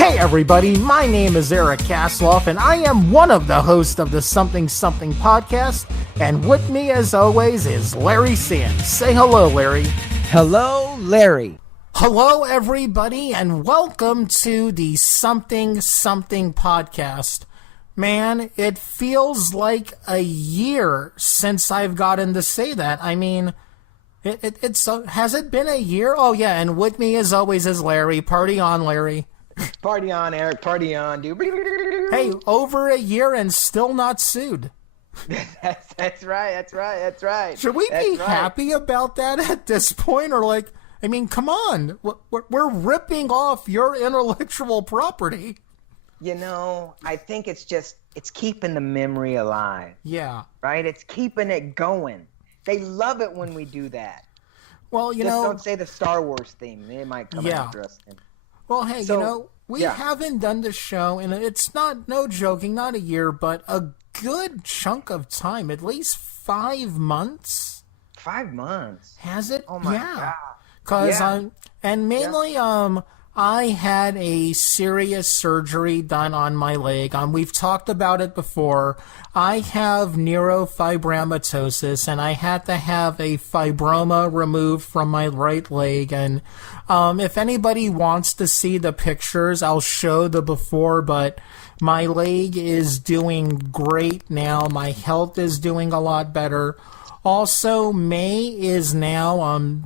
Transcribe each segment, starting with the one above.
Hey everybody, my name is Eric Kasloff, and I am one of the hosts of the Something Something podcast, and with me as always is Larry Sands. Say hello, Larry. Hello, Larry. Hello everybody, and welcome to the Something Something podcast. Man, it feels like a year since I've gotten to say that. I mean, has it been a year? Oh yeah, and with me as always is Larry. Party on, Larry. Party on, Eric. Party on, dude. Hey, over a year and still not sued. That's right. Should we be happy about that at this point? Or like, I mean, come on. We're ripping off your intellectual property. You know, I think it's keeping the memory alive. Yeah. Right? It's keeping it going. They love it when we do that. Well, you Just know. don't say the Star Wars theme. They might come after us. Well, hey, we haven't done the show, and it's no joking, not a year, but a good chunk of time, at least 5 months. 5 months? Has it? Oh, my God. Because I had a serious surgery done on my leg. We've talked about it before. I have neurofibromatosis, and I had to have a fibroma removed from my right leg. And if anybody wants to see the pictures, I'll show the before, but my leg is doing great now. My health is doing a lot better. Also, May is now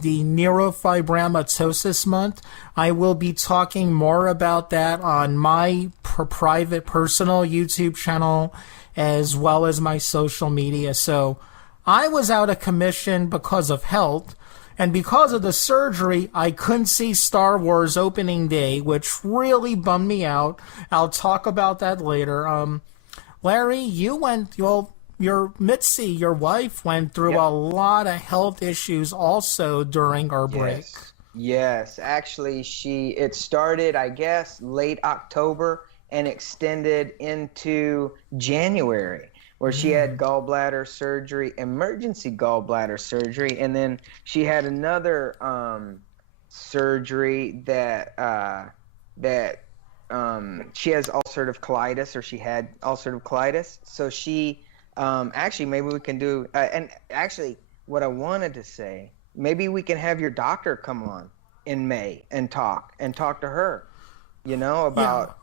the neurofibromatosis month. I will be talking more about that on my private, personal YouTube channel, as well as my social media. So I was out of commission because of health, and because of the surgery, I couldn't see Star Wars opening day, which really bummed me out. I'll talk about that later. Larry, your Mitzi, your wife, went through a lot of health issues also during our break. Yes. Actually, it started, I guess, late October and extended into January, where she had gallbladder surgery, emergency gallbladder surgery, and then she had another surgery that she has ulcerative colitis, or she had ulcerative colitis. So she actually, maybe we can do and actually what I wanted to say, maybe we can have your doctor come on in May and talk to her, you know, about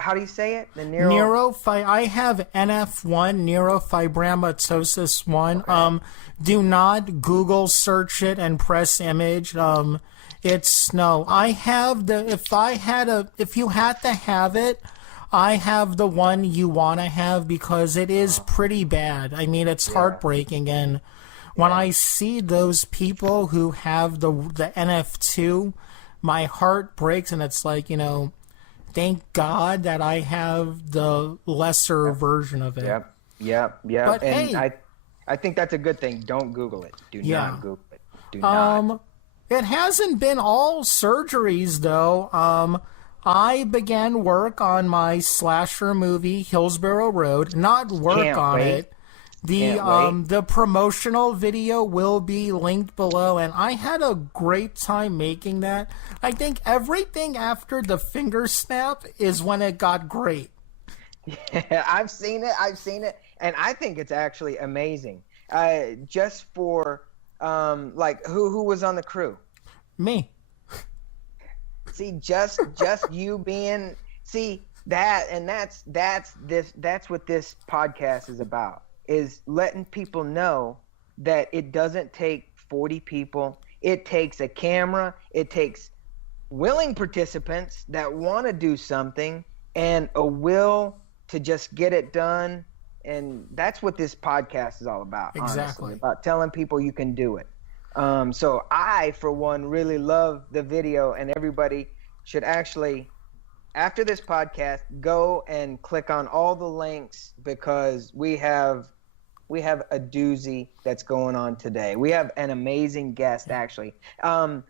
how do you say it? I have NF1, neurofibromatosis 1. Okay. Do not Google search it and press image. I have if you had to have it, I have the one you want to have because it is pretty bad. I mean, it's heartbreaking. And when I see those people who have the NF2, my heart breaks, and it's like, you know, thank God that I have the lesser version of it. Yep. But and hey, I think that's a good thing. Don't Google it. Do not Google it. Do not. It hasn't been all surgeries, though. I began work on my slasher movie, Hillsborough Road. Not work on it. The promotional video will be linked below, and I had a great time making that. I think everything after the finger snap is when it got great. Yeah, I've seen it, and I think it's actually amazing. Just for who was on the crew? Me. See, just you being that, and that's what this podcast is about, is letting people know that it doesn't take 40 people. It takes a camera. It takes willing participants that want to do something and a will to just get it done. And that's what this podcast is all about. Exactly. Honestly, about telling people you can do it. So I, for one, really love the video, and everybody should actually, after this podcast, go and click on all the links, because we have a doozy that's going on today. We have an amazing guest, actually. And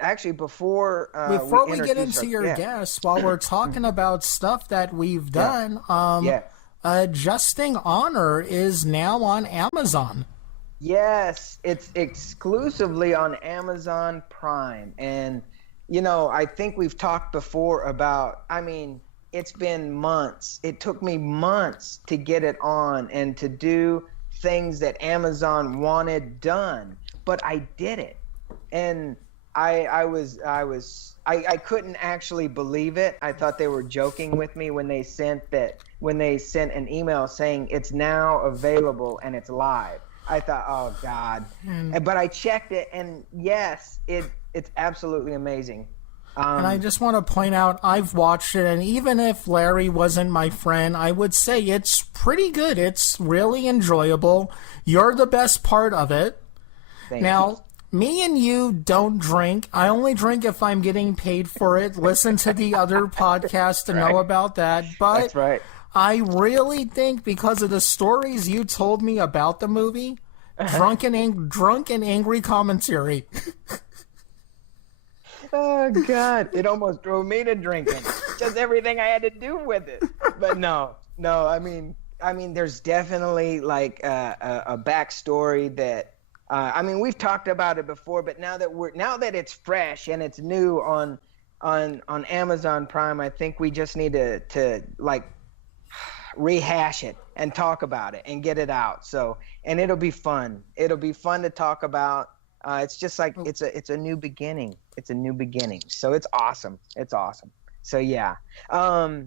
actually, before we get into your guest, while we're talking about stuff that we've done, Adjusting Honor is now on Amazon. Yes, it's exclusively on Amazon Prime, and I think we've talked before about, I mean, it's been months. It took me months to get it on and to do things that Amazon wanted done, but I did it. And I couldn't actually believe it. I thought they were joking with me when they sent an email saying it's now available and it's live. I thought, oh God. But I checked it, and yes, it's absolutely amazing. And I just want to point out, I've watched it, and even if Larry wasn't my friend, I would say it's pretty good. It's really enjoyable. You're the best part of it. Thank Now, you. me and you don't drink. I only drink if I'm getting paid for it. Listen to the other podcast to know about that. But That's right. I really think because of the stories you told me about the movie, drunk and angry commentary. Oh God, it almost drove me to drinking. Just everything I had to do with it. But no. I mean, there's definitely like a backstory that. We've talked about it before, but now that it's fresh and it's new on Amazon Prime, I think we just need to like rehash it and talk about it and get it out. So, and it'll be fun. It'll be fun to talk about. It's just like it's a new beginning. It's a new beginning. So it's awesome. It's awesome. So yeah. But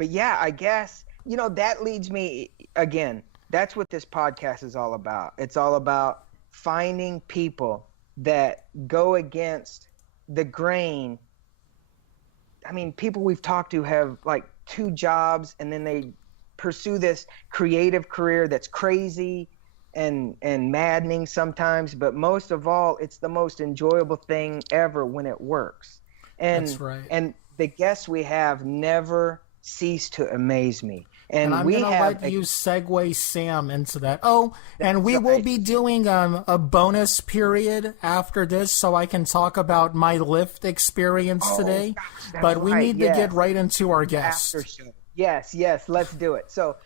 yeah, I guess that leads me again. That's what this podcast is all about. It's all about finding people that go against the grain. I mean, people we've talked to have like 2 jobs, and then they pursue this creative career that's crazy and maddening sometimes, but most of all, it's the most enjoyable thing ever when it works. And That's right. And the guests we have never cease to amaze me. And I'm going to let you segue Sam into that. Oh, and we will be doing a bonus period after this so I can talk about my Lyft experience today. Gosh, but we need to get right into our guest. After show. Yes, let's do it. So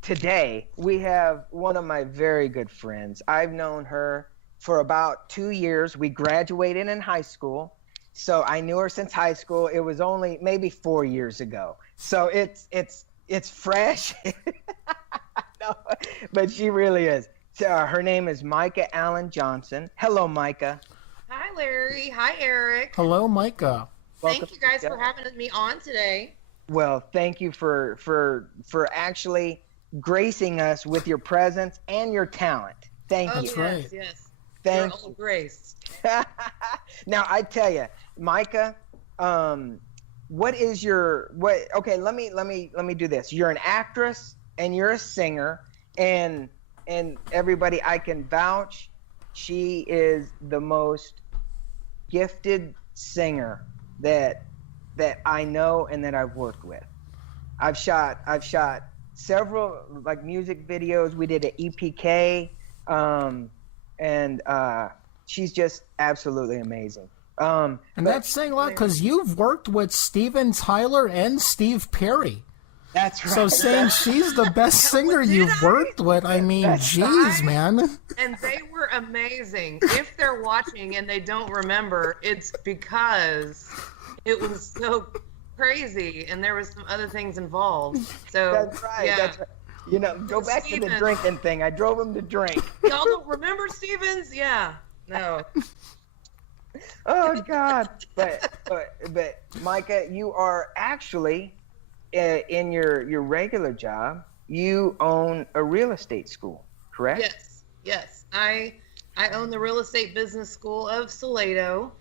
today we have one of my very good friends. I've known her for about 2 years. We graduated in high school. So I knew her since high school. It was only maybe 4 years ago. So it's fresh. No, but she really is. So, her name is Myka Allen Johnson. Hello, Myka. Hi, Larry. Hi, Eric. Hello, Myka. Thank you guys for having me on today. Well, thank you for actually gracing us with your presence and your talent. Thank you. That's right. Yes. Thank You're all graced. Now, I tell you, Myka, okay, let me do this. You're an actress and you're a singer, and everybody, I can vouch, she is the most gifted singer that I know and that I've worked with. I've shot several like music videos. We did an EPK, and she's just absolutely amazing. And that's saying a lot because you've worked with Steven Tyler and Steve Perry. That's right. So saying she's the best singer you've worked with, I mean, geez, man. And they were amazing. If they're watching and they don't remember, it's because it was so crazy and there was some other things involved. So That's right. Yeah. That's right. Go back to the drinking thing. I drove him to drink. Y'all don't remember Stevens? Yeah. No. Oh God! But Myka, you are actually in your regular job. You own a real estate school, correct? Yes. I own the real estate business school of Salado.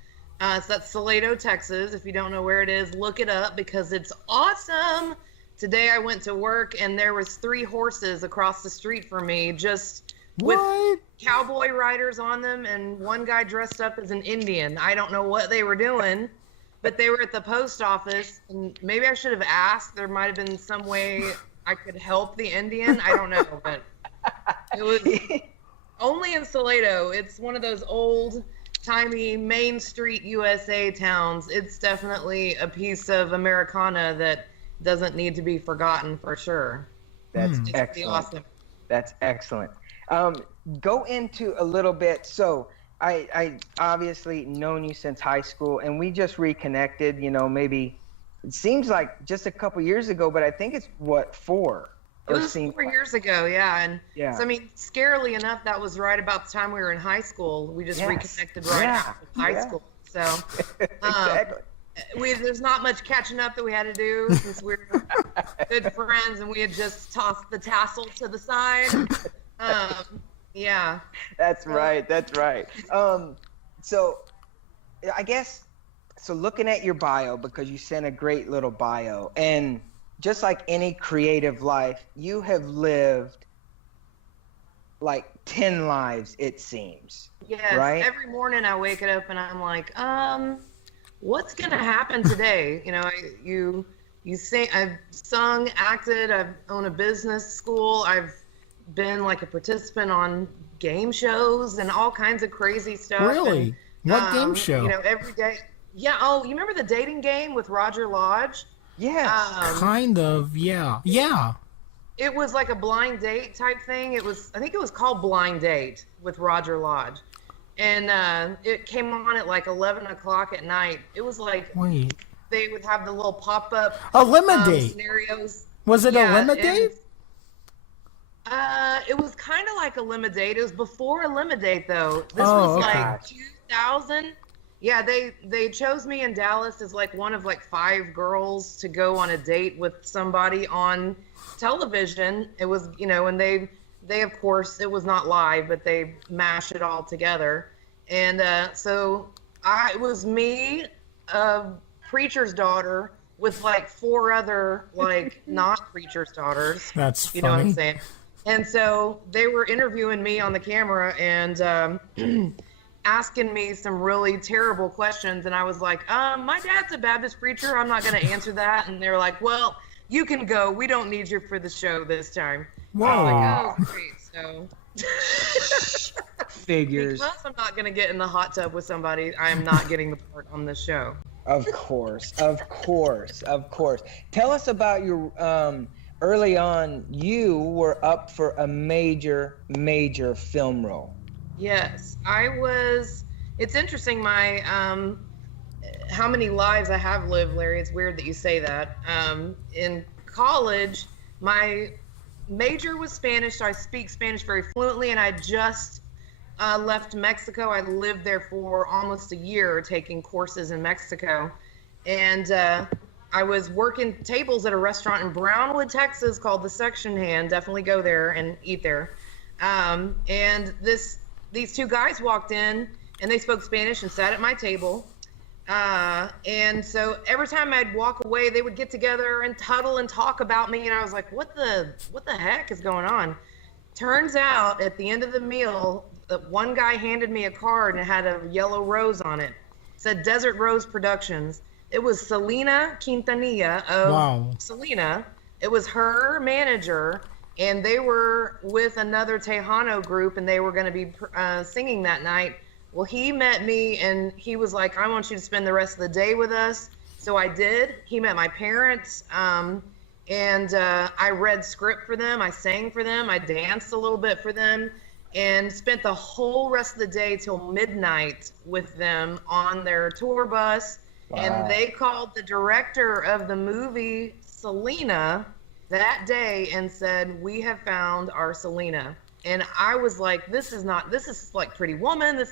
So that's Salado, Texas. If you don't know where it is, look it up because it's awesome. Today I went to work and there was 3 horses across the street from me, just with cowboy riders on them, and one guy dressed up as an Indian. I don't know what they were doing, but they were at the post office, and maybe I should have asked. There might have been some way I could help the Indian. I don't know, but it was only in Salado. It's one of those old-timey Main Street USA towns. It's definitely a piece of Americana that doesn't need to be forgotten for sure. That's It's excellent. awesome. That's excellent. Go into a little bit. So I obviously known you since high school, and we just reconnected. Maybe it seems like just a couple years ago, but I think it's what 4. It was 4 years ago, yeah. And yeah. so, I mean, scarily enough, that was right about the time we were in high school. We just reconnected right after high school. So, exactly. There's not much catching up that we had to do since we were good friends and we had just tossed the tassel to the side. Yeah. That's right. So I guess, looking at your bio, because you sent a great little bio, and just like any creative life, you have lived like 10 lives, it seems. Yes. Right? Every morning I wake up and I'm like, what's going to happen today? You sing, I've sung, acted, I've owned a business school. I've been like a participant on game shows and all kinds of crazy stuff. Really? And, what game show? Every day. Yeah. Oh, you remember the dating game with Roger Lodge? Yeah. Kind of. Yeah. Yeah. It was like a blind date type thing. I think it was called Blind Date with Roger Lodge. And it came on at like 11 o'clock at night. It was like, wait, they would have the little pop-up Eliminate scenarios. Was it Eliminate? It was kind of like Eliminate. It was before Eliminate, though. This was like 2000. Yeah, they chose me in Dallas as like one of like 5 girls to go on a date with somebody on television. It was, and they of course, it was not live, but they mashed it all together. And so it was me, a preacher's daughter, with like 4 other like not preacher's daughters. That's funny. You know what I'm saying? And so they were interviewing me on the camera and asking me some really terrible questions. And I was like, my dad's a Baptist preacher. I'm not going to answer that. And they're like, well, you can go. We don't need you for the show this time. Whoa. I was like, oh, great. So Figures. Because I'm not going to get in the hot tub with somebody, I am not getting the part on this show. Of course. Tell us about your early on. You were up for a major film role. Yes, I was. It's interesting. My how many lives I have lived, Larry. It's weird that you say that. In college, my major was Spanish, so I speak Spanish very fluently, and I just left Mexico. I lived there for almost a year taking courses in Mexico. And I was working tables at a restaurant in Brownwood, Texas called The Section Hand. Definitely go there and eat there. And these 2 guys walked in, and they spoke Spanish and sat at my table. And so every time I'd walk away, they would get together and tuddle and talk about me. And I was like, what the heck is going on? Turns out at the end of the meal, one guy handed me a card and it had a yellow rose on it. It said Desert Rose Productions. It was Selena Quintanilla of Selena. It was her manager, and they were with another Tejano group, and they were going to be singing that night. Well, he met me, and he was like, I want you to spend the rest of the day with us. So I did. He met my parents, and I read script for them. I sang for them. I danced a little bit for them, and spent the whole rest of the day till midnight with them on their tour bus. Wow. And they called the director of the movie Selena that day and said, we have found our Selena. And I was like, this is like Pretty Woman.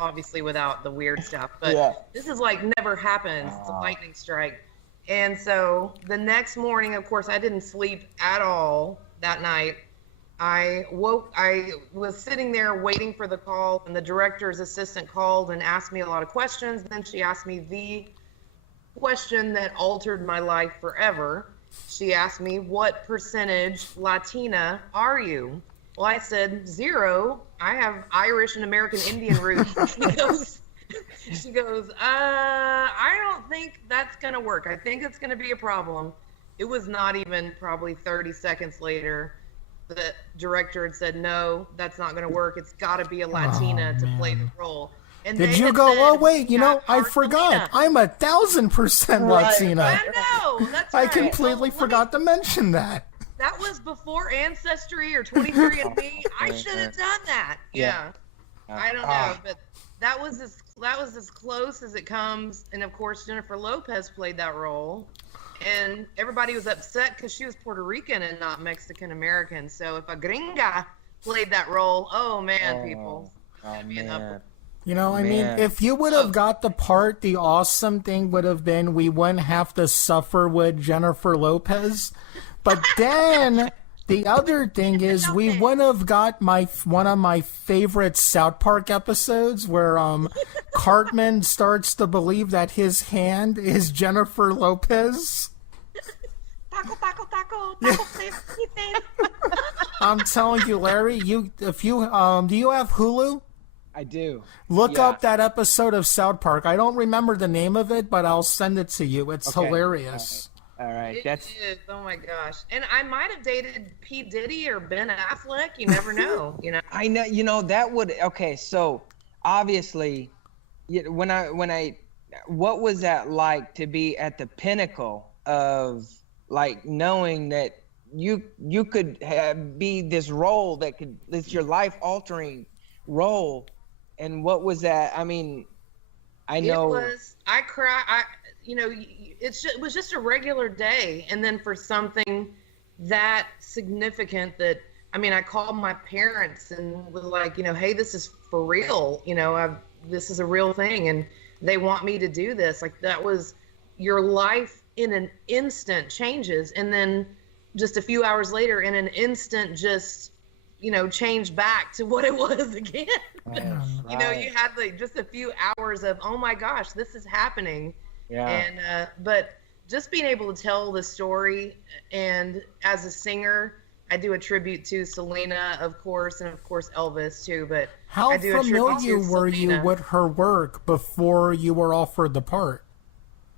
Obviously without the weird stuff, but This is like never happens. It's a lightning strike. And so the next morning, of course, I didn't sleep at all that night. I was sitting there waiting for the call, and the director's assistant called and asked me a lot of questions. Then she asked me the question that altered my life forever. She asked me, what percentage Latina are you? Well, I said 0. I have Irish and American Indian roots. She goes, I don't think that's going to work. I think it's going to be a problem. It was not even probably 30 seconds later. The director had said, no, that's not going to work. It's got to be a Latina to play the role. And did you go, oh, wait, I forgot. Selena. I'm 1,000% Latina. I know. That's right. I completely forgot to mention that. That was before Ancestry or 23andMe. I should have done that. Yeah. I don't know, but that was as close as it comes. And of course, Jennifer Lopez played that role, and everybody was upset because she was Puerto Rican and not Mexican American. So if a gringa played that role, oh man, people. Oh man. You know, I mean, if you would have got the part, the awesome thing would have been we wouldn't have to suffer with Jennifer Lopez. But then the other thing is we wouldn't have got one of my favorite South Park episodes where Cartman starts to believe that his hand is Jennifer Lopez. Taco, please. I'm telling you, Larry, do you have Hulu? I do. Look up that episode of South Park. I don't remember the name of it, but I'll send it to you. It's hilarious. All right. It is. Oh my gosh. And I might have dated P. Diddy or Ben Affleck. You never know. You know. I know. You know that would. Okay. So obviously, what was that like to be at the pinnacle of like knowing that you could be this role it's your life altering role. And what was that? I mean, I know. I cried. It was just a regular day. And then for something that significant that, I mean, I called my parents and was like, hey, this is for real. This is a real thing. And they want me to do this. Like that was your life in an instant changes. And then just a few hours later in an instant, just, change back to what it was again. Right. You had like just a few hours of, oh my gosh, this is happening. Yeah. And but just being able to tell the story, and as a singer, I do a tribute to Selena, of course, and of course Elvis too. But how I do familiar were you with her work before you were offered the part?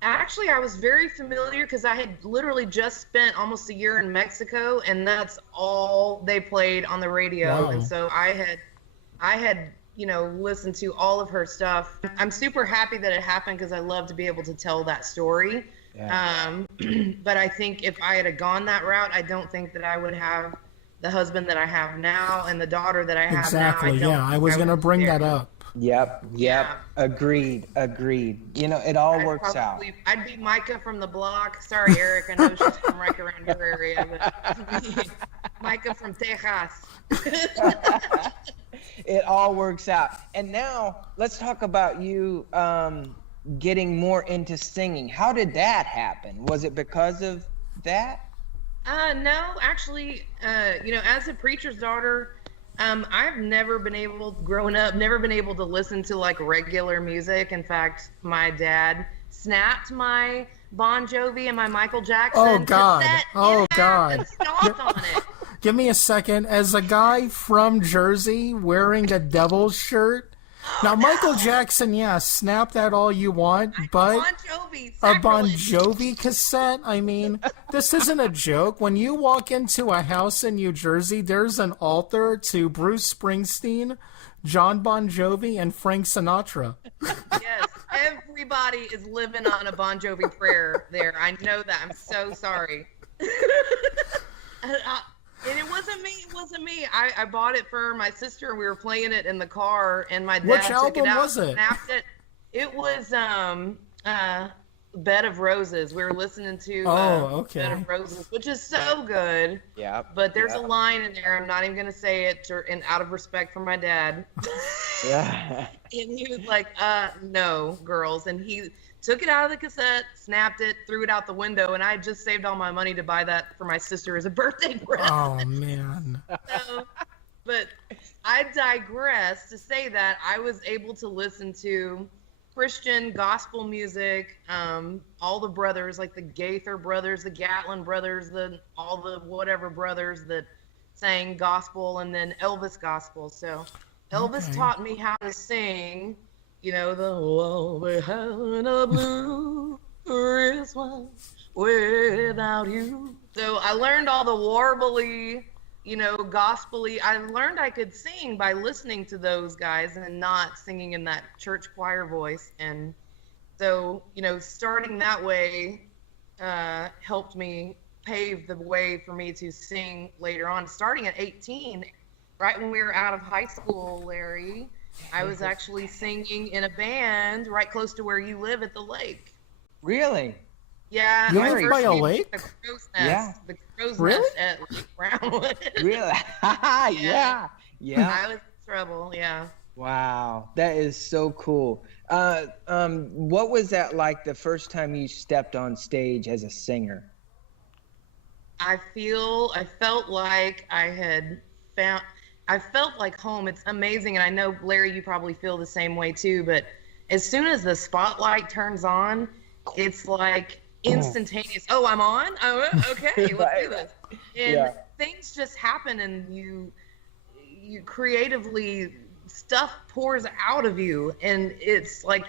Actually, I was very familiar because I had literally just spent almost a year in Mexico, and that's all they played on the radio. Wow. And so I had listened to all of her stuff. I'm super happy that it happened because I love to be able to tell that story. Yeah. But I think if I had gone that route, I don't think that I would have the husband that I have now and the daughter that I have exactly. now. I was going to bring that up. Yep. Yeah. Agreed. It all works out. I'd be Myka from the block. Sorry, Eric. I know she's from right around your area, but Myka from Texas. It all works out. And now let's talk about you getting more into singing. How did that happen? Was it because of that? No, actually, as a preacher's daughter, I've never been able to listen to like regular music. In fact, my dad snapped my Bon Jovi and my Michael Jackson. Oh God! Oh God! And stomped on it. Give me a second. As a guy from Jersey wearing a Devil's shirt, now Michael Jackson, snap that all you want, but a Bon Jovi cassette. I mean, this isn't a joke. When you walk into a house in New Jersey, there's an altar to Bruce Springsteen, John Bon Jovi, and Frank Sinatra. Yes, everybody is living on a Bon Jovi prayer there. I know that. I'm so sorry. And it wasn't me. I bought it for my sister, and we were playing it in the car, and my dad took it out. Which album was it? Snapped it. It was Bed of Roses. We were listening to Bed of Roses, which is so good. Yeah. But there's a line in there. I'm not even going to say it, and out of respect for my dad. Yeah. And he was like, no, girls. And he took it out of the cassette, snapped it, threw it out the window, and I had just saved all my money to buy that for my sister as a birthday present. Oh, man. But I digress to say that I was able to listen to Christian gospel music, all the brothers, like the Gaither brothers, the Gatlin brothers, all the whatever brothers that sang gospel, and then Elvis gospel. So Elvis taught me how to sing, the wall behind a blue Christmas without you. So I learned all the warbly, gospel-y. I learned I could sing by listening to those guys and not singing in that church choir voice. And so, starting that way helped me pave the way for me to sing later on. Starting at 18, right when we were out of high school, Larry, I was actually singing in a band right close to where you live at the lake. Really? Yeah, You I live first by a came to lake? the crow's nest. Yeah. The crow's Really? nest at Lake Brownwood. Really? Yeah. Yeah. I was in trouble. Yeah. Wow, that is so cool. What was that like the first time you stepped on stage as a singer? I felt like I felt like home. It's amazing. And I know, Larry, you probably feel the same way too. But as soon as the spotlight turns on, it's like instantaneous. Oh, I'm on? Oh, okay, let's do this. And things just happen, and you creatively, stuff pours out of you. And it's like,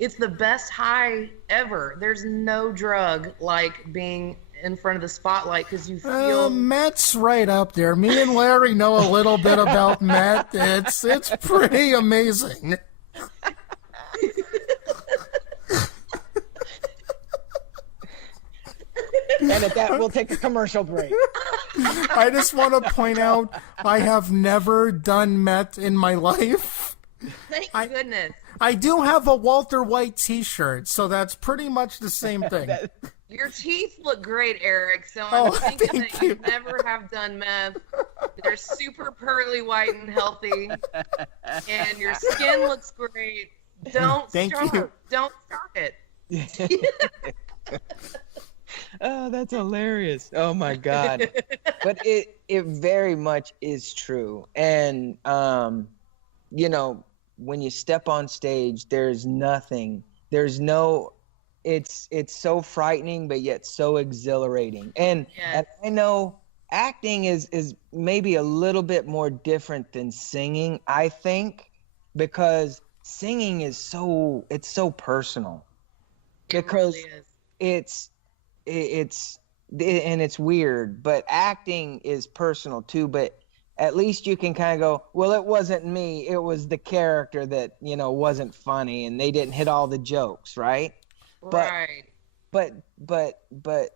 it's the best high ever. There's no drug like being in front of the spotlight because you feel Matt's right up there. Me and Larry know a little bit about Matt. It's pretty amazing. And at that, we'll take a commercial break. I just want to point out I have never done meth in my life. thank goodness. I do have a Walter White t-shirt, so that's pretty much the same thing. Your teeth look great, Eric. So Oh, I'm thinking thank that you. you never have done meth. They're super pearly white and healthy, and your skin looks great. Don't Thank start. you. Don't start it. Oh, that's hilarious. Oh my God. But it very much is true. And you know, when you step on stage, there's it's so frightening but yet so exhilarating. And I know acting is maybe a little bit more different than singing, I think, because singing is so personal. Because It really is. it's weird, but acting is personal too. But at least you can kind of go, well, it wasn't me, it was the character that, you know, wasn't funny and they didn't hit all the jokes, right? Right. But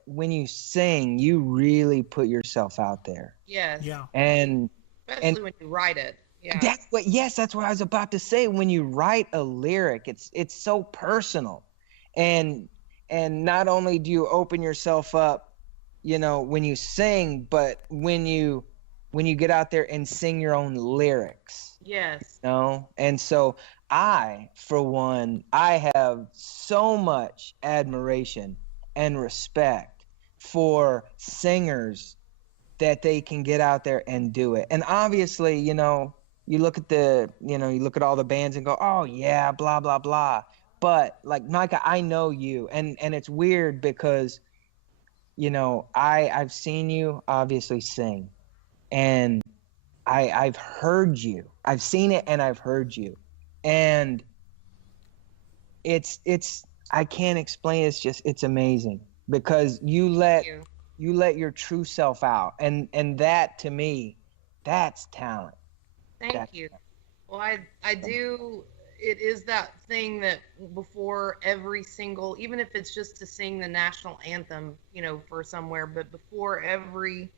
when you sing, you really put yourself out there. Yes. Yeah. And Especially when you write it. Yeah. that's what I was about to say. When you write a lyric, it's so personal. And not only do you open yourself up, you know, when you sing, but when you get out there and sing your own lyrics. Yes. You know? And so for one, I have so much admiration and respect for singers that they can get out there and do it. And obviously, you know, you look at all the bands and go, oh yeah, blah, blah, blah. But like Myka, I know you, and it's weird because, you know, I've seen you obviously sing, and I've heard you. I've seen it and I've heard you, and it's I can't explain. It's amazing because you let your true self out, and that to me, that's talent. Thank you. Well, I do. It is that thing that before every single, even if it's just to sing the national anthem, you know, for somewhere, but before every,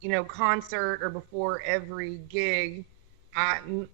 you know, concert or before every gig,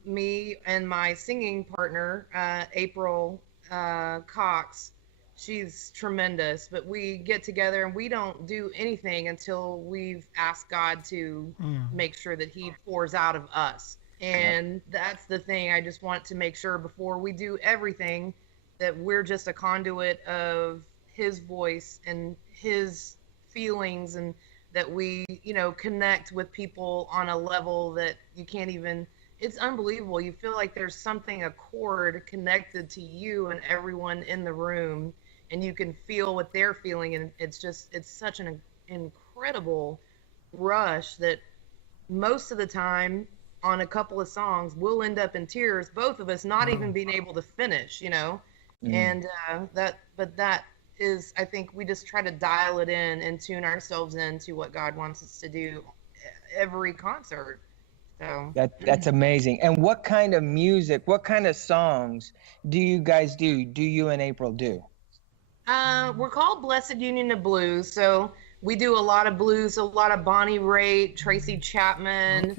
me and my singing partner, April Cox, she's tremendous, but we get together and we don't do anything until we've asked God to make sure that he pours out of us. And that's the thing. I just want to make sure before we do everything that we're just a conduit of his voice and his feelings, and that we, you know, connect with people on a level that you can't even, it's unbelievable. You feel like there's something, a cord connected to you and everyone in the room, and you can feel what they're feeling. And it's such an incredible rush that most of the time on a couple of songs we'll end up in tears, both of us not even being able to finish, you know. And that is, I think we just try to dial it in and tune ourselves into what God wants us to do every concert. So that's amazing. And what kind of music, what kind of songs do you guys do? Do you and April do? We're called Blessed Union of Blues. So we do a lot of blues, a lot of Bonnie Raitt, Tracy Chapman,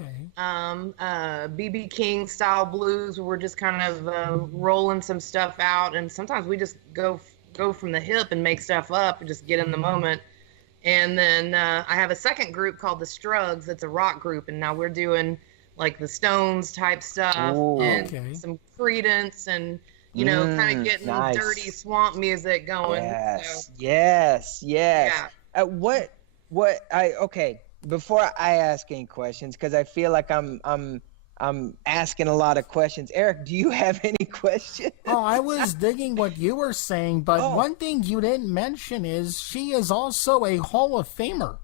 B.B. King style blues. Where we're just kind of rolling some stuff out, and sometimes we just go from the hip and make stuff up and just get in the moment. And then I have a second group called the Strugs. That's a rock group, and now we're doing like the Stones type stuff and some Creedence and kind of getting dirty swamp music going. Yes. Yeah. Before I ask any questions, because I feel like I'm asking a lot of questions. Eric, do you have any questions? Oh, I was digging what you were saying, but one thing you didn't mention is she is also a Hall of Famer.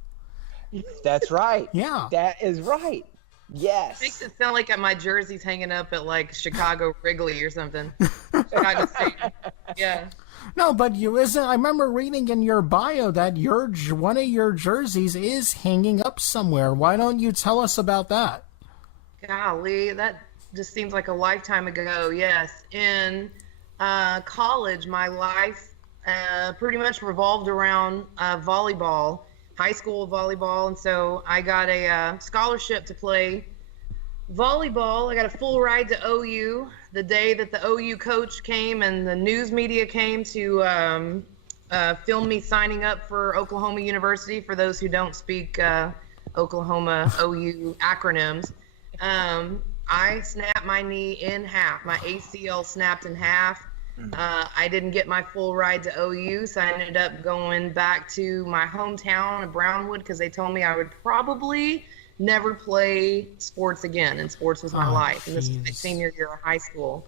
That's right. Yeah. That is right. Yes. Makes it sound like my jersey's hanging up at like Chicago Wrigley or something. Chicago Stadium. Yeah. No, but I remember reading in your bio that one of your jerseys is hanging up somewhere. Why don't you tell us about that? Golly, that just seems like a lifetime ago. Yes. In college, my life pretty much revolved around volleyball, high school volleyball. And so I got a scholarship to play volleyball. I got a full ride to OU the day that the OU coach came and the news media came to film me signing up for Oklahoma University. For those who don't speak Oklahoma OU acronyms. I snapped my knee in half. My ACL snapped in half. I didn't get my full ride to OU, so I ended up going back to my hometown of Brownwood because they told me I would probably never play sports again, and sports was my life. And this was my senior year of high school.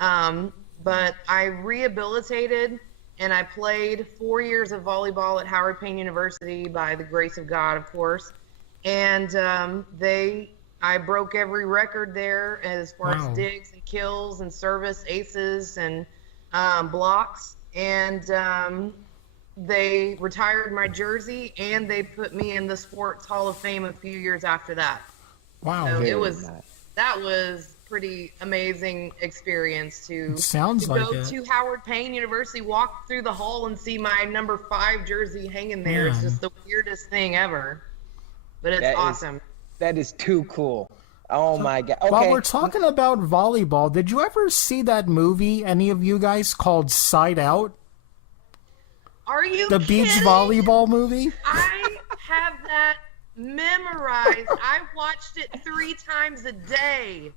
But I rehabilitated, and I played 4 years of volleyball at Howard Payne University by the grace of God, of course. And I broke every record there as far as digs and kills and service aces and blocks. And they retired my jersey and they put me in the Sports Hall of Fame a few years after that. Wow. So that was pretty amazing experience to go to Howard Payne University, walk through the hall and see my number 5 jersey hanging there. It's just the weirdest thing ever. But it's awesome. That is too cool. Oh my God. Okay. While we're talking about volleyball, did you ever see that movie, any of you guys, called Side Out? Are you The kidding? beach volleyball movie? I have that memorized. I watched it 3 times a day.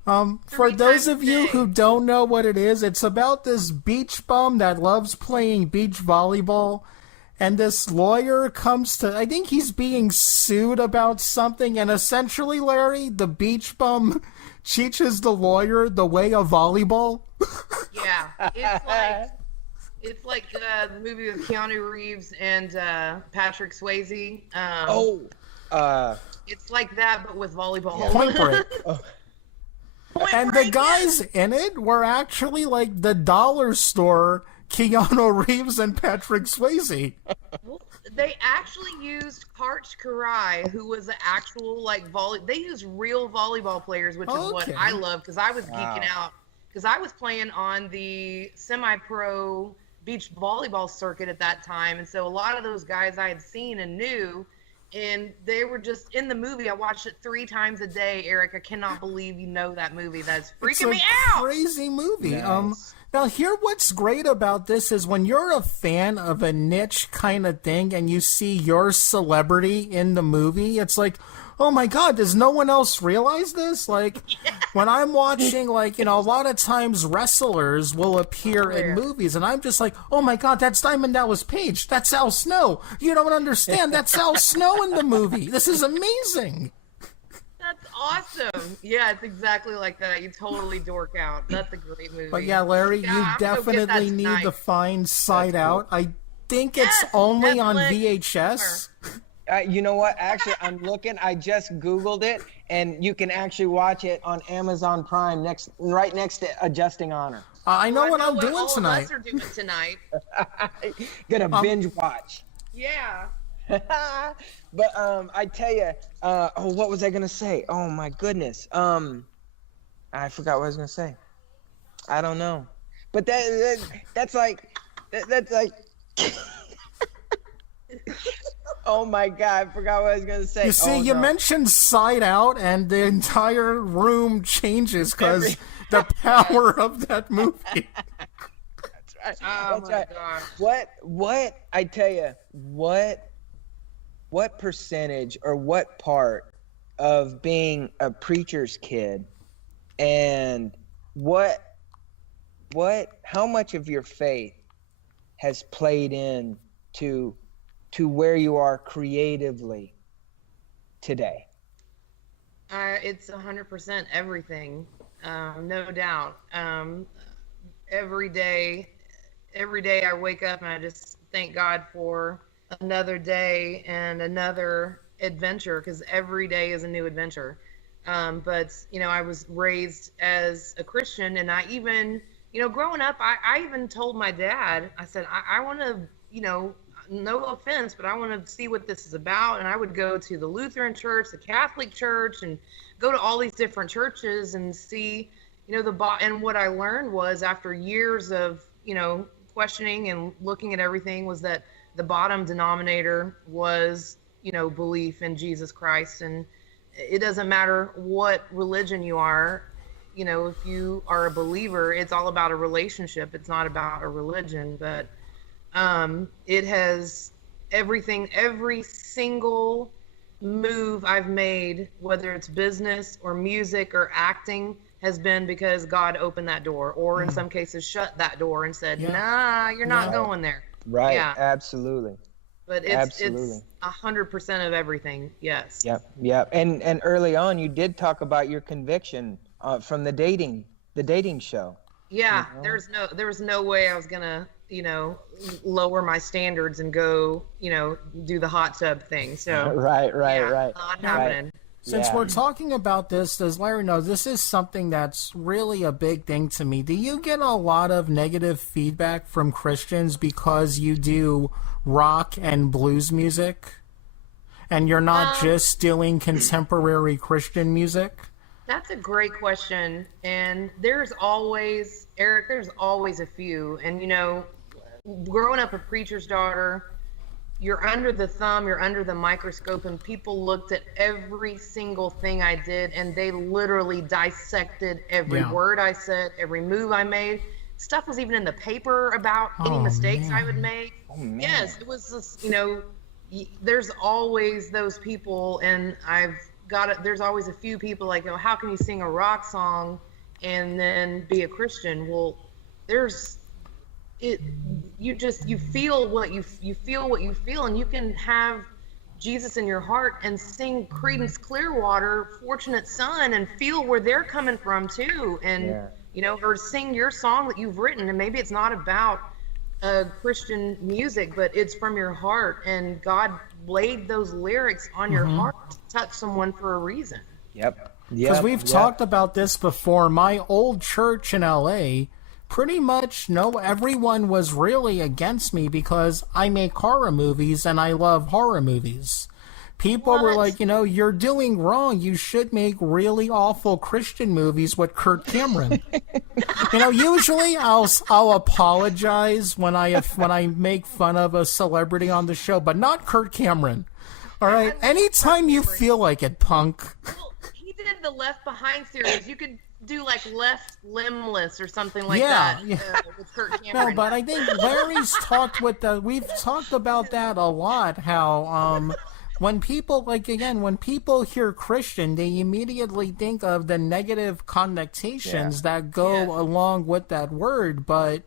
For those of you who don't know what it is, it's about this beach bum that loves playing beach volleyball. And this lawyer comes to, I think he's being sued about something. And essentially, Larry, the beach bum teaches the lawyer the way of volleyball. Yeah. It's like the movie with Keanu Reeves and Patrick Swayze. It's like that, but with volleyball. Point Break. And the guys in it were actually like the dollar store Keanu Reeves and Patrick Swayze. They actually used Karch Karai, who was an actual they used real volleyball players, which is what I love because I was geeking out because I was playing on the semi-pro beach volleyball circuit at that time, and so a lot of those guys I had seen and knew, and they were just in the movie. I watched it 3 times a day. Eric, I cannot believe you know that movie. That's freaking me out. Crazy movie. Nice. Now, here, what's great about this is when you're a fan of a niche kind of thing and you see your celebrity in the movie, it's like, oh my God, does no one else realize this? Like, when I'm watching, a lot of times wrestlers will appear in movies, and I'm just like, oh my God, that's Diamond Dallas Page. That's Al Snow. You don't understand. That's Al Snow in the movie. This is amazing. That's awesome. Yeah, it's exactly like that. You totally dork out. That's a great movie. But yeah, Larry, you definitely need to find Side Out. I think it's only on VHS. You know what? Actually, I'm looking. I just Googled it, and you can actually watch it on Amazon Prime right next to Adjusting Honor. I know what I'm doing tonight. All of us are doing tonight. Gonna binge watch. Yeah. But I tell you, what was I gonna say? Oh my goodness. I forgot what I was gonna say. I don't know. But that's like. Oh my God, I forgot what I was going to say. You see, you mentioned Side Out, and the entire room changes because the power of that movie. That's right. Oh That's my right. gosh. What I tell you, what percentage or what part of being a preacher's kid, and how much of your faith has played in to where you are creatively today? It's 100% everything, no doubt. Every day I wake up and I just thank God for another day and another adventure, because every day is a new adventure. But I was raised as a Christian, and I even, growing up, I even told my dad, I said, I want to, no offense, but I want to see what this is about. And I would go to the Lutheran church, the Catholic church, and go to all these different churches and see, and what I learned was, after years of, questioning and looking at everything, was that the bottom denominator was, belief in Jesus Christ. And it doesn't matter what religion you are, if you are a believer, it's all about a relationship. It's not about a religion. But it has everything, every single move I've made, whether it's business or music or acting, has been because God opened that door, or in some cases shut that door and said, nah, you're not going there. Right. Yeah. Absolutely. But it's 100% of everything. Yes. Yep. And early on, you did talk about your conviction from the dating show. Yeah. There was no way I was gonna, lower my standards and go, do the hot tub thing. So right. Not happening. Since we're talking about this, does Larry know this is something that's really a big thing to me? Do you get a lot of negative feedback from Christians because you do rock and blues music, and you're not just doing contemporary Christian music? That's a great question. And there's always, Eric, there's always a few. And, growing up a preacher's daughter, you're under the thumb, you're under the microscope, and people looked at every single thing I did, and they literally dissected every word I said, every move I made. Stuff was even in the paper about any mistakes I would make. Oh, man. Yes, it was just, there's always those people, and there's always a few people like, how can you sing a rock song and then be a Christian? Well, you feel what you feel, and you can have Jesus in your heart and sing Creedence Clearwater, Fortunate Son, and feel where they're coming from too. And, or sing your song that you've written. And maybe it's not about Christian music, but it's from your heart, and God laid those lyrics on your heart to touch someone for a reason. Yep. Because we've talked about this before. My old church in LA, pretty much everyone was really against me because I make horror movies and I love horror movies. People were like, you're doing wrong. You should make really awful Christian movies with Kirk Cameron. Usually I'll apologize when I make fun of a celebrity on the show, but not Kirk Cameron. All right. Anytime you feel like it, punk. Well, he did the Left Behind series. You could do like Left Limbless or something like that with Kirk Cameron. No, but I think Larry's we've talked about that a lot, how when people hear Christian, they immediately think of the negative connotations that go along with that word. But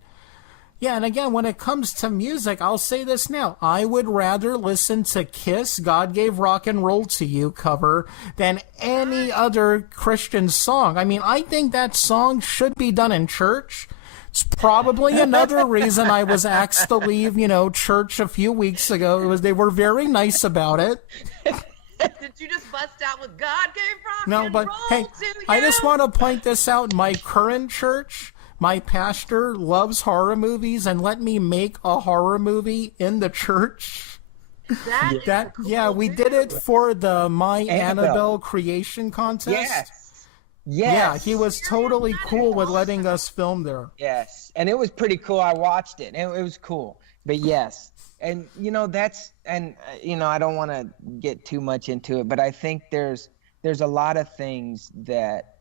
and again, when it comes to music, I'll say this now. I would rather listen to Kiss, God Gave Rock and Roll to You cover than any other Christian song. I mean, I think that song should be done in church. It's probably another reason I was asked to leave, church a few weeks ago. They were very nice about it. Did you just bust out with God Gave Rock and Roll hey, to You? I just want to point this out. My current church, my pastor loves horror movies and let me make a horror movie in the church. We did it for the My Annabelle creation contest. Yes. Yeah, he was totally cool with letting us film there. Yes, and it was pretty cool. I watched it, and it was cool. But yes. And that's, and I don't want to get too much into it, but I think there's a lot of things that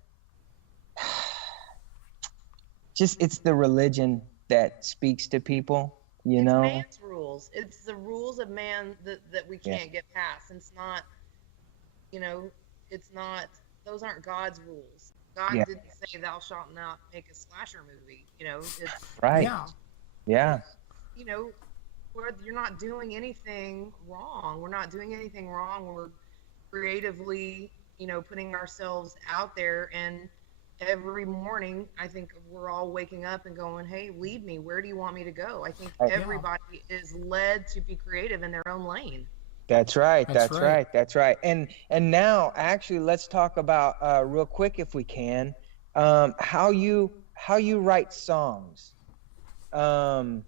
just, it's the religion that speaks to people, It's man's rules. It's the rules of man that we can't get past. It's not, it's not, those aren't God's rules. God didn't say thou shalt not make a slasher movie. It's right. Yeah. You're not doing anything wrong. We're not doing anything wrong. We're creatively, putting ourselves out there. And every morning, I think we're all waking up and going, hey, lead me. Where do you want me to go? I think everybody is led to be creative in their own lane. That's right. That's right. That's right. And now, actually, let's talk about real quick, if we can, how you write songs. And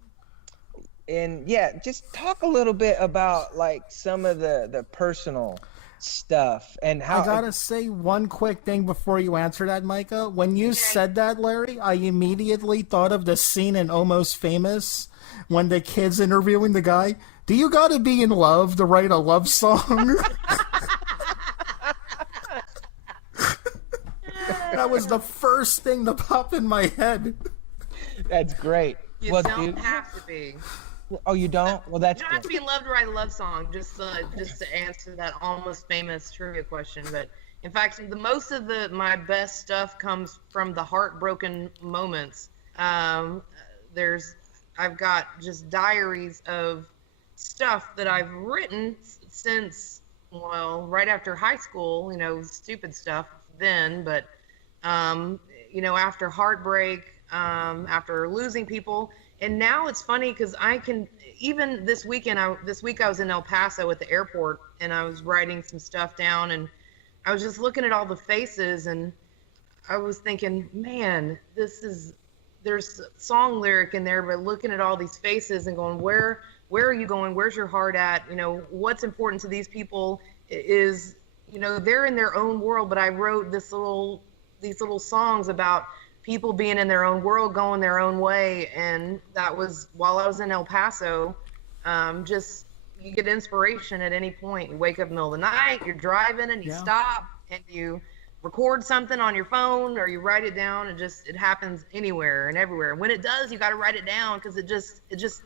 just talk a little bit about like some of the personal stuff and how. I gotta say one quick thing before you answer that, Myka. When you said that, Larry, I immediately thought of the scene in Almost Famous when the kid's interviewing the guy. Do you gotta be in love to write a love song? That was the first thing to pop in my head. That's great. You don't have to be. Oh, you don't? Well, that's you don't have to be in love to write a love song. Just to answer that Almost Famous trivia question. But in fact, most of my best stuff comes from the heartbroken moments. I've got just diaries of stuff that I've written since, right after high school. Stupid stuff then, but after heartbreak, after losing people. And now it's funny because I can, even this week I was in El Paso at the airport and I was writing some stuff down and I was just looking at all the faces and I was thinking, man, there's song lyric in there, but looking at all these faces and going, where are you going? Where's your heart at? What's important to these people is, they're in their own world, but I wrote these little songs about people being in their own world, going their own way. And that was while I was in El Paso. Just, you get inspiration at any point. You wake up in the middle of the night, you're driving and you stop and you record something on your phone or you write it down, and it happens anywhere and everywhere. When it does, you got to write it down because it just,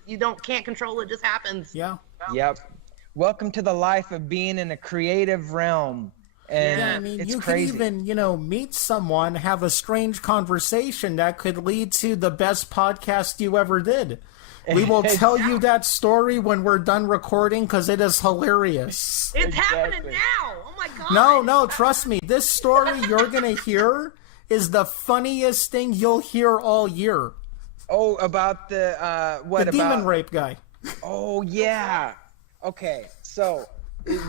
you can't control it. It just happens. Yeah. Yep. Welcome to the life of being in a creative realm. And I mean, you crazy. could even, meet someone, have a strange conversation that could lead to the best podcast you ever did. We will tell you that story when we're done recording because it is hilarious. It's happening now. Oh my God. No, trust me. This story you're going to hear is the funniest thing you'll hear all year. Oh, about the demon rape guy. Oh, yeah. Okay, so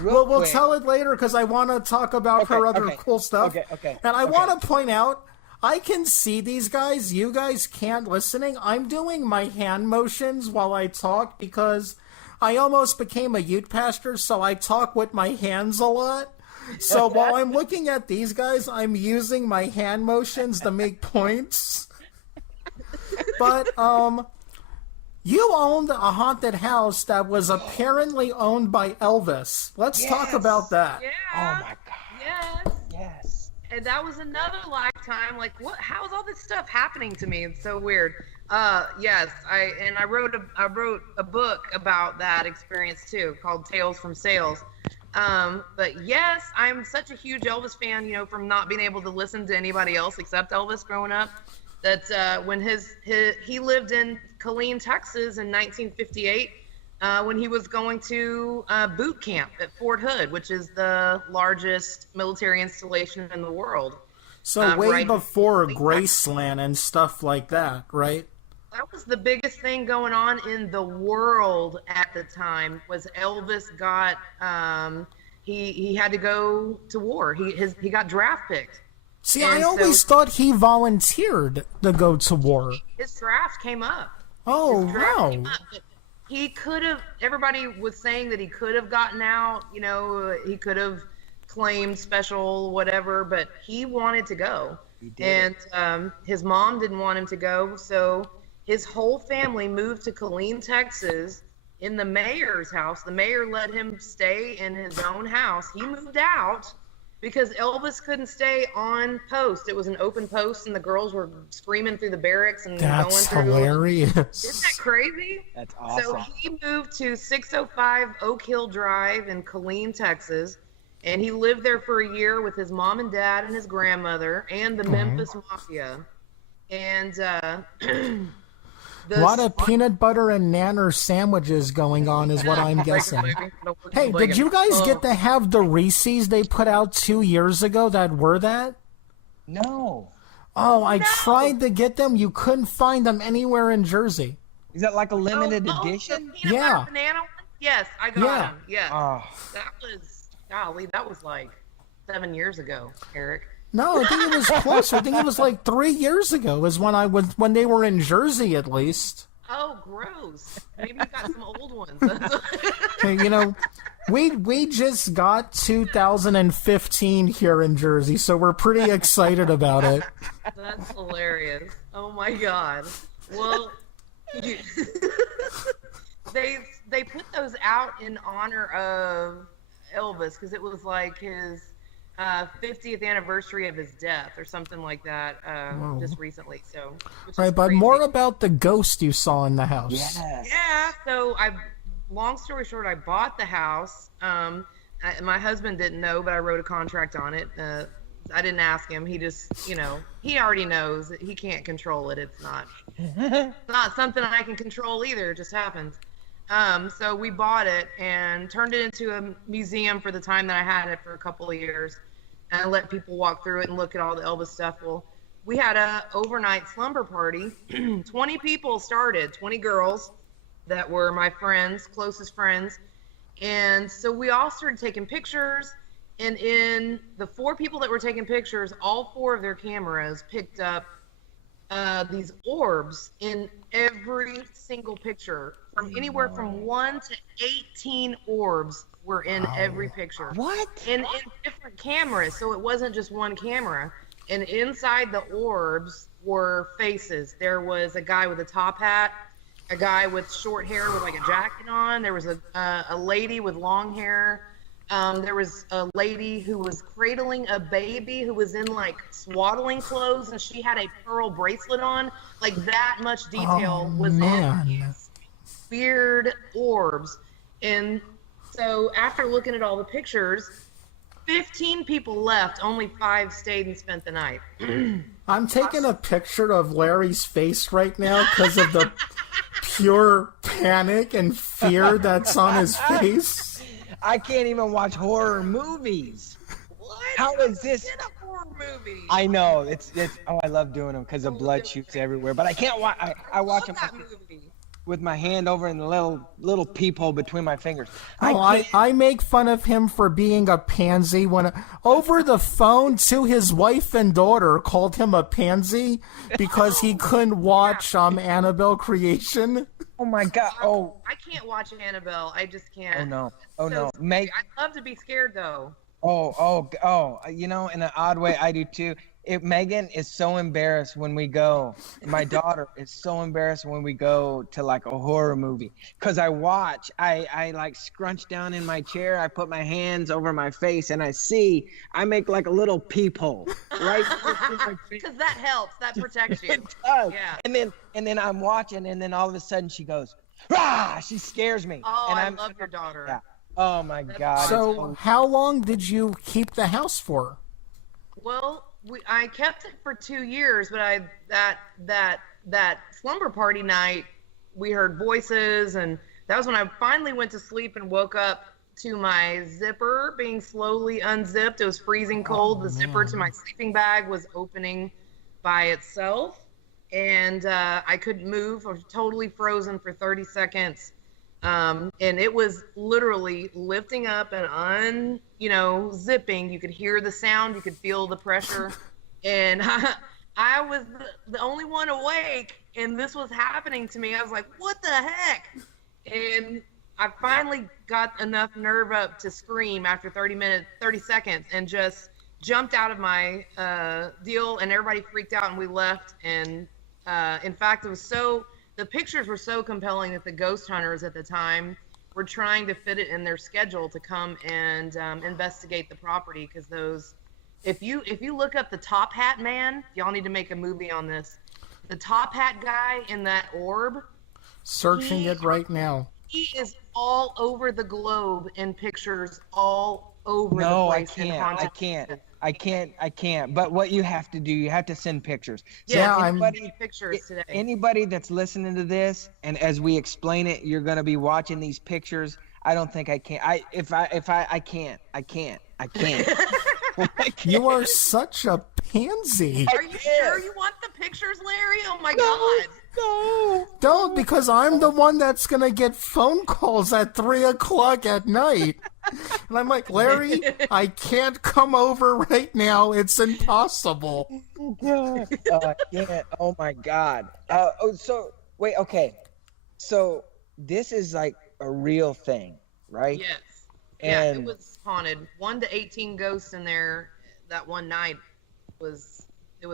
we'll tell it later because I want to talk about her other cool stuff. Okay. And I want to point out, I can see these guys. You guys can't listening. I'm doing my hand motions while I talk because I almost became a youth pastor, so I talk with my hands a lot. So while I'm looking at these guys, I'm using my hand motions to make points. But, you owned a haunted house that was apparently owned by Elvis. Let's talk about that. Yeah. Oh my God. Yes. And that was another lifetime. Like, what? How is all this stuff happening to me? It's so weird. Yes. I wrote a book about that experience too, called Tales from Sales. But yes, I'm such a huge Elvis fan. From not being able to listen to anybody else except Elvis growing up. That when he lived in Killeen, Texas in 1958, when he was going to boot camp at Fort Hood, which is the largest military installation in the world. So way before Graceland and stuff like that, right? That was the biggest thing going on in the world at the time. Was Elvis got he had to go to war. He got draft picked. See, I always thought he volunteered to go to war. His draft came up. Oh, wow. He could have, everybody was saying that he could have gotten out, he could have claimed special whatever, but he wanted to go. He did. And his mom didn't want him to go, so his whole family moved to Killeen, Texas in the mayor's house. The mayor let him stay in his own house. He moved out because Elvis couldn't stay on post. It was an open post, and the girls were screaming through the barracks and That's going through. hilarious. Isn't that crazy? That's awesome. So he moved to 605 Oak Hill Drive in Killeen, Texas, and he lived there for a year with his mom and dad and his grandmother and the Memphis Mafia. And A lot of peanut butter and nanner sandwiches going on is what I'm guessing. Hey, did you guys get to have the Reese's they put out 2 years ago that were that? No. Oh, I tried to get them. You couldn't find them anywhere in Jersey. Is that like a limited edition? The peanut butter banana one? Yes, I got them. Yes. Oh. That was, golly, that was like 7 years ago, Eric. No, I think it was close. I think it was like 3 years ago was when they were in Jersey at least. Oh, gross. Maybe you got some old ones. Hey, you know, we just got 2015 here in Jersey, so we're pretty excited about it. That's hilarious. Oh my God. Well, they put those out in honor of Elvis because it was like his 50th anniversary of his death or something like that just recently. So, right, but more about the ghost you saw in the house. Yes. Yeah. So long story short, I bought the house. My husband didn't know, but I wrote a contract on it. I didn't ask him. He just, he already knows that he can't control it. It's not something I can control either. It just happens. So we bought it and turned it into a museum for the time that I had it for a couple of years. And I let people walk through it and look at all the Elvis stuff. Well, we had a overnight slumber party. 20 people started, 20 girls that were my friends, closest friends. And so we all started taking pictures. And in the 4 people that were taking pictures, all 4 of their cameras picked up these orbs in every single picture. From anywhere from 1 to 18 orbs were in every picture. What? In different cameras, so it wasn't just one camera. And inside the orbs were faces. There was a guy with a top hat, a guy with short hair with like a jacket on. There was a lady with long hair. There was a lady who was cradling a baby who was in like swaddling clothes, and she had a pearl bracelet on. Like that much detail was on these weird orbs. And so after looking at all the pictures, 15 people left, only 5 stayed and spent the night. I'm taking a picture of Larry's face right now because of the pure panic and fear that's on his face. I can't even watch horror movies. What? How is this? It's a horror movie. I know it's. Oh, I love doing them because the blood shoots everywhere. But I can't watch. I watch them with my hand over in the little peephole between my fingers. I make fun of him for being a pansy when over the phone to his wife and daughter called him a pansy because he couldn't watch Annabelle Creation. Oh my God! Oh, I can't watch Annabelle. I just can't. Oh no! Oh So no! I'd love to be scared though. Oh! In an odd way, I do too. Megan is so embarrassed when we go. My daughter is so embarrassed when we go to like a horror movie because I watch. I like scrunch down in my chair. I put my hands over my face and I make like a little peephole, right? Because that helps. That protects you. It does. Yeah. And then I'm watching, and then all of a sudden she goes, "Rah!" She scares me. Oh, and I love your daughter. Yeah. Oh my God. So how long did you keep the house for? Well, I kept it for 2 years, but that slumber party night, we heard voices, and that was when I finally went to sleep and woke up to my zipper being slowly unzipped. It was freezing cold. The zipper to my sleeping bag was opening by itself, and I couldn't move. I was totally frozen for 30 seconds. And it was literally lifting up and zipping. You could hear the sound, you could feel the pressure. And I was the only one awake, and this was happening to me. I was like, what the heck? And I finally got enough nerve up to scream after 30 seconds, and just jumped out of my deal, and everybody freaked out, and we left. And in fact, it was so the pictures were so compelling that the ghost hunters at the time were trying to fit it in their schedule to come and investigate the property, because those, if you look up the top hat man, y'all need to make a movie on this. The top hat guy in that orb. Searching it right now. He is all over the globe in pictures all over the No, place. I can't. But what you have to do, you have to send pictures. Yeah, I'm I'm- sending pictures today. Anybody that's listening to this, and as we explain it, you're going to be watching these pictures. I don't think I can. I can't. I can't. You are such a pansy. Are you sure you want the pictures, Larry? Oh my God. No. Don't, because I'm the one that's going to get phone calls at 3 o'clock at night. And I'm like, Larry, I can't come over right now. It's impossible. I can't. Oh my God. So wait. Okay. So this is like a real thing, right? Yes. Yeah, it And- was haunted. 1 to 18 ghosts in there that one night was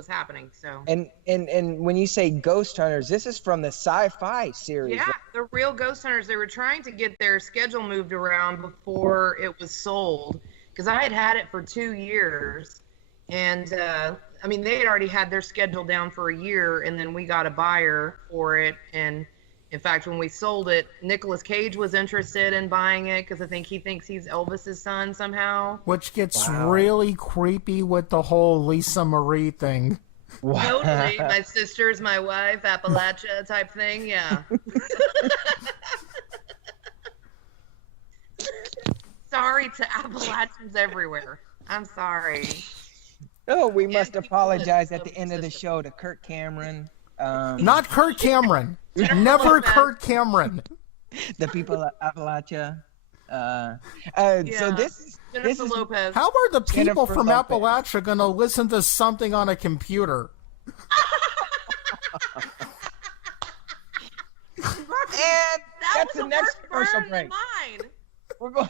happening. So And when you say ghost hunters, this is from the sci-fi series. yeah, the real ghost hunters, they were trying to get their schedule moved around before it was sold, because I had it for 2 years, and I mean, they had already had their schedule down for a year, and then we got a buyer for it. And in fact, when we sold it, Nicolas Cage was interested in buying it because I think he thinks he's Elvis's son somehow. Which gets Wow. really creepy with the whole Lisa Marie thing. Wow. Totally, my sister's my wife, Appalachia type thing. Yeah. Sorry to Appalachians everywhere. I'm sorry. Oh, we must people apologize that- at the end of the show to Kurt Cameron. Not Kurt Cameron. Never Lopez. Kurt Cameron. The people of Appalachia. So this Jennifer is Lopez. How are the people Jennifer from Lopez. Appalachia going to listen to something on a computer? and That that's was the next worse commercial burn break. than mine. We're going.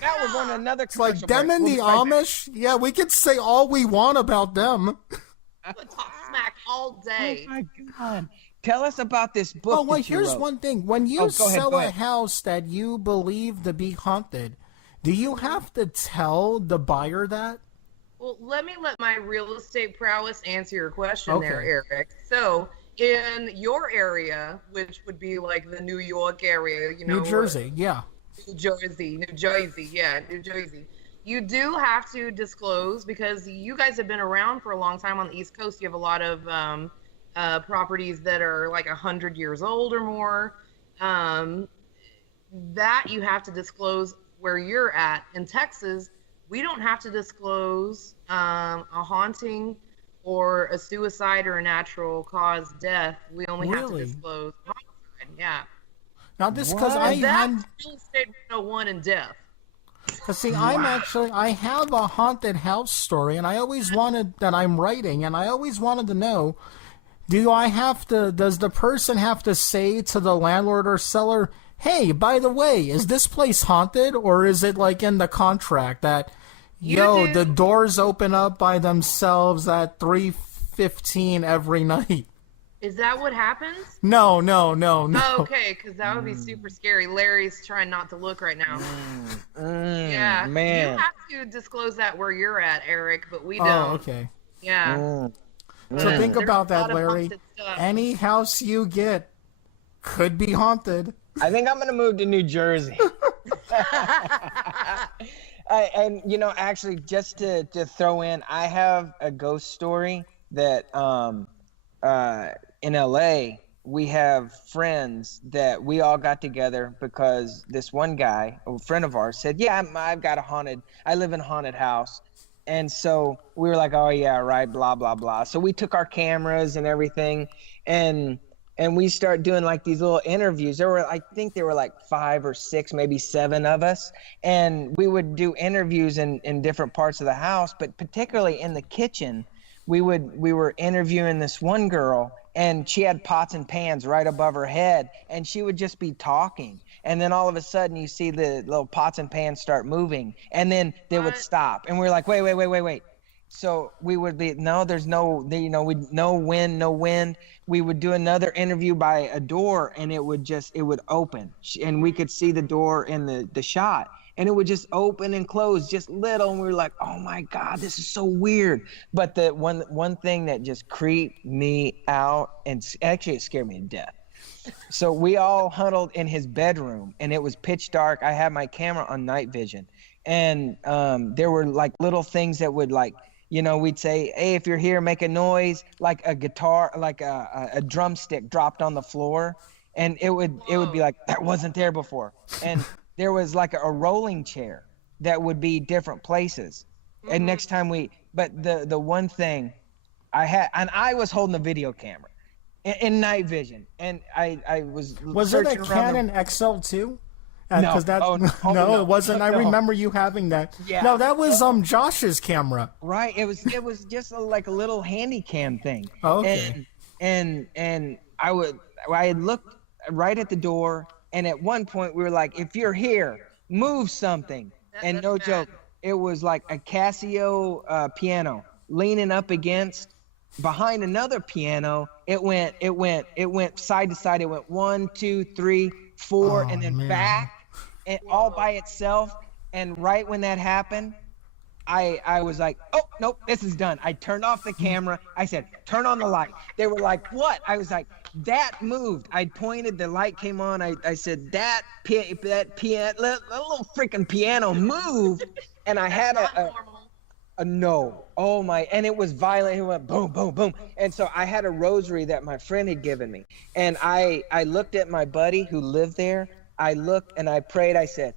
Now we're going to another It's like commercial them break. and We'll the be right back. Amish. Yeah, we could say all we want about them. Would talk smack all day. Oh my God! Tell us about this book. Oh, wait, that you here's wrote. one thing. When you Oh, go ahead, sell go a ahead. house that you believe to be haunted, do you have to tell the buyer that? Well, let me let my real estate prowess answer your question Okay. there, Eric. So, in your area, which would be like the New York area, you know, New Jersey, yeah. New Jersey, yeah, New Jersey. You do have to disclose, because you guys have been around for a long time on the East Coast. You have a lot of properties that are like 100 years old or more. That you have to disclose where you're at. In Texas, we don't have to disclose a haunting or a suicide or a natural cause death. We only have to Really? disclose homicide. Yeah. Now, this because What? I And that's had. real estate 101 in death. See, I have a haunted house story, and I always wanted that I'm writing, and I always wanted to know, does the person have to say to the landlord or seller, hey, by the way, is this place haunted, or is it like in the contract that, do. the doors open up by themselves at 3:15 every night? Is that what happens? No. Oh, okay, because that would be super scary. Larry's trying not to look right now. Yeah, man. you have to disclose that where you're at, Eric, but we don't. Oh, okay. Yeah. So think There's about a that, lot of Larry. haunted stuff. Any house you get could be haunted. I think I'm gonna move to New Jersey. And actually, just to throw in, I have a ghost story that in LA we have friends that we all got together because this one guy, a friend of ours, said, "Yeah, I live in a haunted house." And so we were like, "Oh yeah, right, blah blah blah." So we took our cameras and everything, and we started doing like these little interviews. I think there were like 5 or 6, maybe 7 of us, and we would do interviews in different parts of the house, but particularly in the kitchen. We were interviewing this one girl, and she had pots and pans right above her head, and she would just be talking. And then all of a sudden you see the little pots and pans start moving, and then they would What? stop. And we were like, wait. So we would be, no, there's no, no wind, no wind. We would do another interview by a door, and it would open, and we could see the door in the shot, and it would just open and close just little. And we were like, oh my God, this is so weird. But the one thing that just creeped me out, and actually it scared me to death. So we all huddled in his bedroom, and it was pitch dark. I had my camera on night vision, and there were like little things that would like, we'd say, hey, if you're here, make a noise, like a guitar, like a drumstick dropped on the floor. And it would be like, that wasn't there before. And there was like a rolling chair that would be different places. And next time but the one thing I had, and I was holding a video camera in night vision. And I was it a Canon XL2? No, no, it wasn't. I remember you having that. Yeah. No, that was Josh's camera. Right. It was just like a little handy cam thing. Oh, okay. And I had looked right at the door, and at one point we were like, if you're here, move something. And no joke, it was like a Casio piano leaning up against behind another piano. It went side to side. It went 1, 2, 3, 4, and then back. And all by itself. And right when that happened, I was like, oh, nope, this is done. I turned off the camera. I said, turn on the light. They were like, what? I was like, that moved. I pointed, the light came on. I said, that piano, little freaking piano moved. And I had a no. Oh my, and it was violent. It went boom, boom, boom. And so I had a rosary that my friend had given me. And I looked at my buddy who lived there. I looked and I prayed. I said,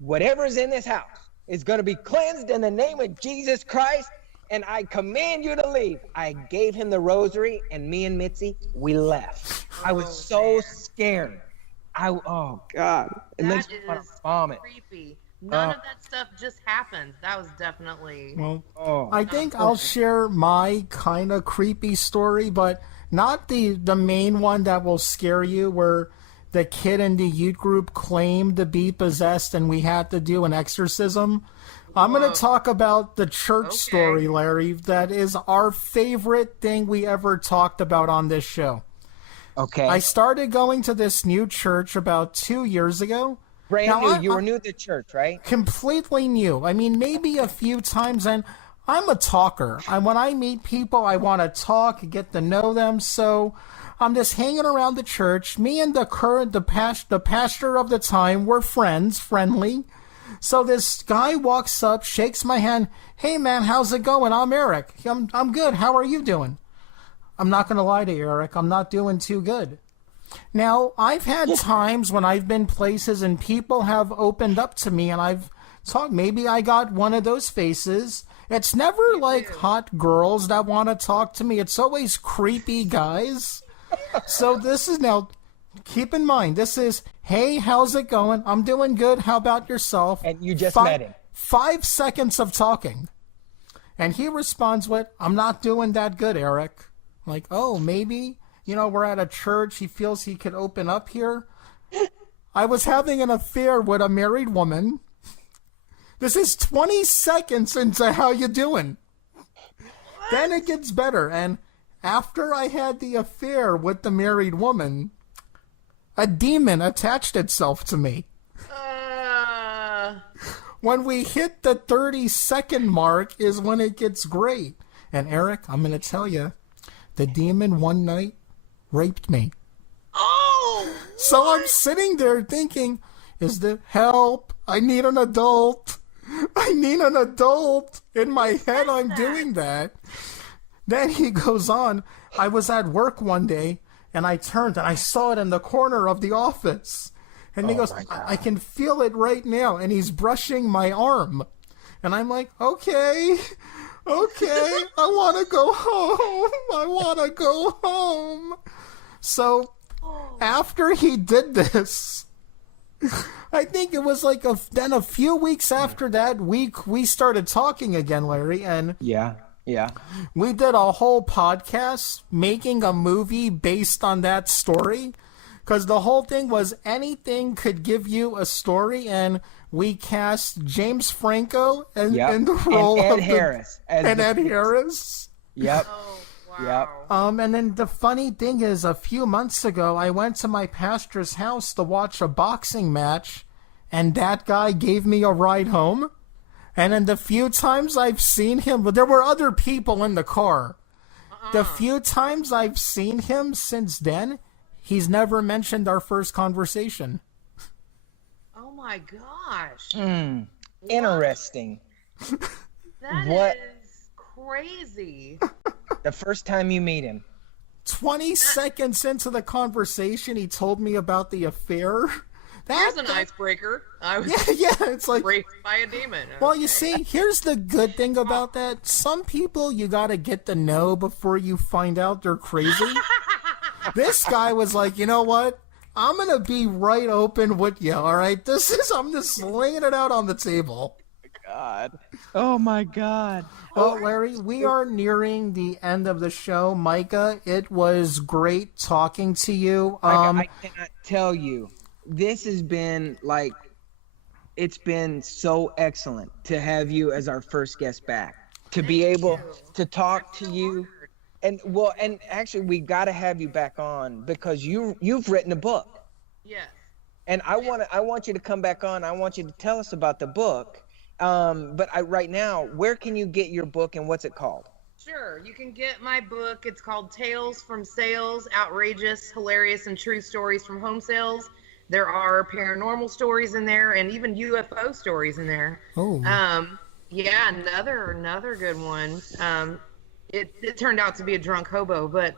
whatever's in this house is going to be cleansed in the name of Jesus Christ, and I command you to leave. I gave him the rosary, and me and Mitzi, we left. I was so scared. Oh God, it makes me want to vomit. Creepy. None of that stuff just happened. That was definitely. Well, I think I'll share my kind of creepy story, but not the main one that will scare you, where the kid in the youth group claimed to be possessed and we had to do an exorcism. I'm going to talk about the church story, Larry. That is our favorite thing we ever talked about on this show. Okay. I started going to this new church about 2 years ago. Brand new. You were new to the church, right? Completely new. I mean, maybe a few times, and I'm a talker. When I meet people, I want to talk, get to know them, so I'm just hanging around the church. Me and the pastor of the time were friendly. So this guy walks up, shakes my hand. Hey man, how's it going? I'm Eric. I'm good. How are you doing? I'm not going to lie to you, Eric. I'm not doing too good. Now, I've had times when I've been places and people have opened up to me and I've talked. Maybe I got one of those faces. It's never like hot girls that want to talk to me. It's always creepy guys. So this is now, keep in mind, this is, hey, how's it going? I'm doing good. How about yourself? And you just met him. 5 seconds of talking. And he responds with, I'm not doing that good, Eric. I'm like, oh, maybe, we're at a church. He feels he could open up here. I was having an affair with a married woman. This is 20 seconds into how you doing. Then it gets better. And after I had the affair with the married woman, a demon attached itself to me. When we hit the 30-second mark is when it gets great. And Eric, I'm going to tell you, the demon one night raped me. Oh! So I'm sitting there thinking, is the help? I need an adult. I need an adult. In my head, I'm doing that. Then he goes on, I was at work one day, and I turned, and I saw it in the corner of the office. And he goes, I can feel it right now. And he's brushing my arm. And I'm like, okay, I want to go home. I want to go home. So after he did this, I think it was like then a few weeks after that, we started talking again, Larry. And yeah. We did a whole podcast making a movie based on that story, because the whole thing was anything could give you a story, and we cast James Franco in the and role Ed of Harris and Ed Harris. Yep. Oh, wow. Yep. And then the funny thing is, a few months ago, I went to my pastor's house to watch a boxing match, and that guy gave me a ride home. And then the few times I've seen him, but there were other people in the car. The few times I've seen him since then, he's never mentioned our first conversation. Oh my gosh. Interesting. That What? is crazy. The first time you meet him. 20 seconds into the conversation, he told me about the affair. Here's an icebreaker. I was Yeah, it's like, raped by a demon. well, you see, here's the good thing about that. Some people you gotta get to know before you find out they're crazy. This guy was like, you know what? I'm gonna be right open with you, all right? I'm just laying it out on the table. God. Oh my God. Well, Larry, we are nearing the end of the show. Myka, it was great talking to you. I cannot tell you. This has been it's been so excellent to have you as our first guest back. To be able to talk to you. And actually we got to have you back on because you've written a book. Yes. And I want you to come back on. I want you to tell us about the book. But right now, where can you get your book and what's it called? Sure. You can get my book. It's called Tales from Sales, Outrageous, Hilarious, and True Stories from Home Sales. There are paranormal stories in there and even UFO stories in there. Oh. Yeah, another good one. It turned out to be a drunk hobo, but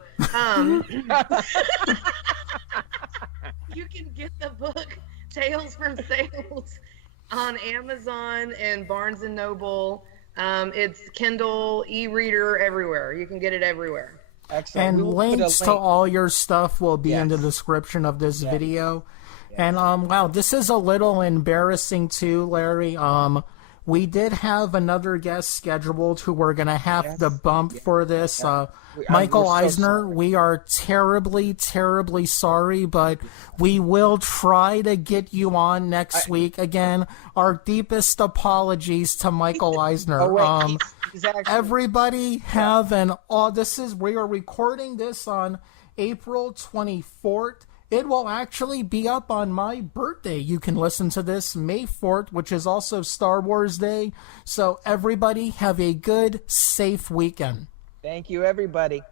you can get the book Tales from Sales on Amazon and Barnes and Noble. It's Kindle, e-reader, everywhere. You can get it everywhere. Excellent. And links to all your stuff will be in the Yes. description of this video. And wow, this is a little embarrassing too, Larry. We did have another guest scheduled who we're gonna have to bump for this. Michael we're so Eisner, sorry. we are terribly, terribly sorry, but we will try to get you on next week again. Our deepest apologies to Michael Eisner. Oh, wait, he's actually, Everybody have we are recording this on April 24th. It will actually be up on my birthday. You can listen to this May 4th, which is also Star Wars Day. So everybody have a good, safe weekend. thank you, everybody.